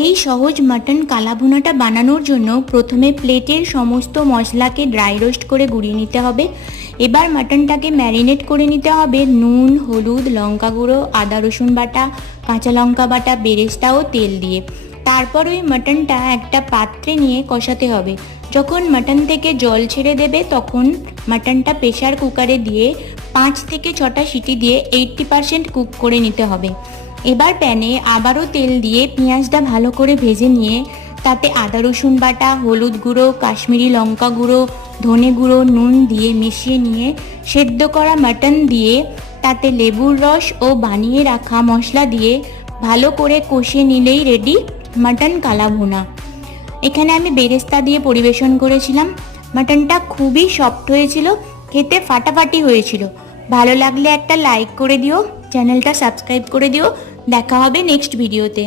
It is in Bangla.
এই সহজ মাটন কালা ভুনাটা বানানোর জন্য প্রথমে প্লেটের সমস্ত মশলাকে ড্রাই রোস্ট করে গুঁড়িয়ে নিতে হবে। এবার মাটনটাকে ম্যারিনেট করে নিতে হবে নুন, হলুদ, লঙ্কা গুঁড়ো, আদা রসুন বাটা, কাঁচা লঙ্কা বাটা, বেরেস্তা ও তেল দিয়ে। তারপর ওই মাটনটা একটা পাত্রে নিয়ে কষাতে হবে। যখন মাটন থেকে জল ছেড়ে দেবে তখন মাটনটা প্রেসার কুকারে দিয়ে 5 থেকে 6টা সিটি দিয়ে 80% কুক করে নিতে হবে। এবার প্যানে আবারও তেল দিয়ে পেঁয়াজটা ভালো করে ভেজে নিয়ে তাতে আদা রসুন বাটা, হলুদ গুঁড়ো, কাশ্মীরি লঙ্কা গুঁড়ো, ধনে গুঁড়ো, নুন দিয়ে মিশিয়ে নিয়ে সেদ্ধ করা মাটন দিয়ে তাতে লেবুর রস ও বানিয়ে রাখা মশলা দিয়ে ভালো করে কষিয়ে নিলেই রেডি মাটন কালা ভুনা। এখানে আমি বেরেস্তা দিয়ে পরিবেশন করেছিলাম। মাটনটা খুবই সফট হয়েছিল, খেতে ফাটাফাটি হয়েছিল। ভালো লাগলে একটা লাইক করে দিও, চ্যানেলটা সাবস্ক্রাইব করে দিও। দেখা হবে নেক্সট ভিডিওতে।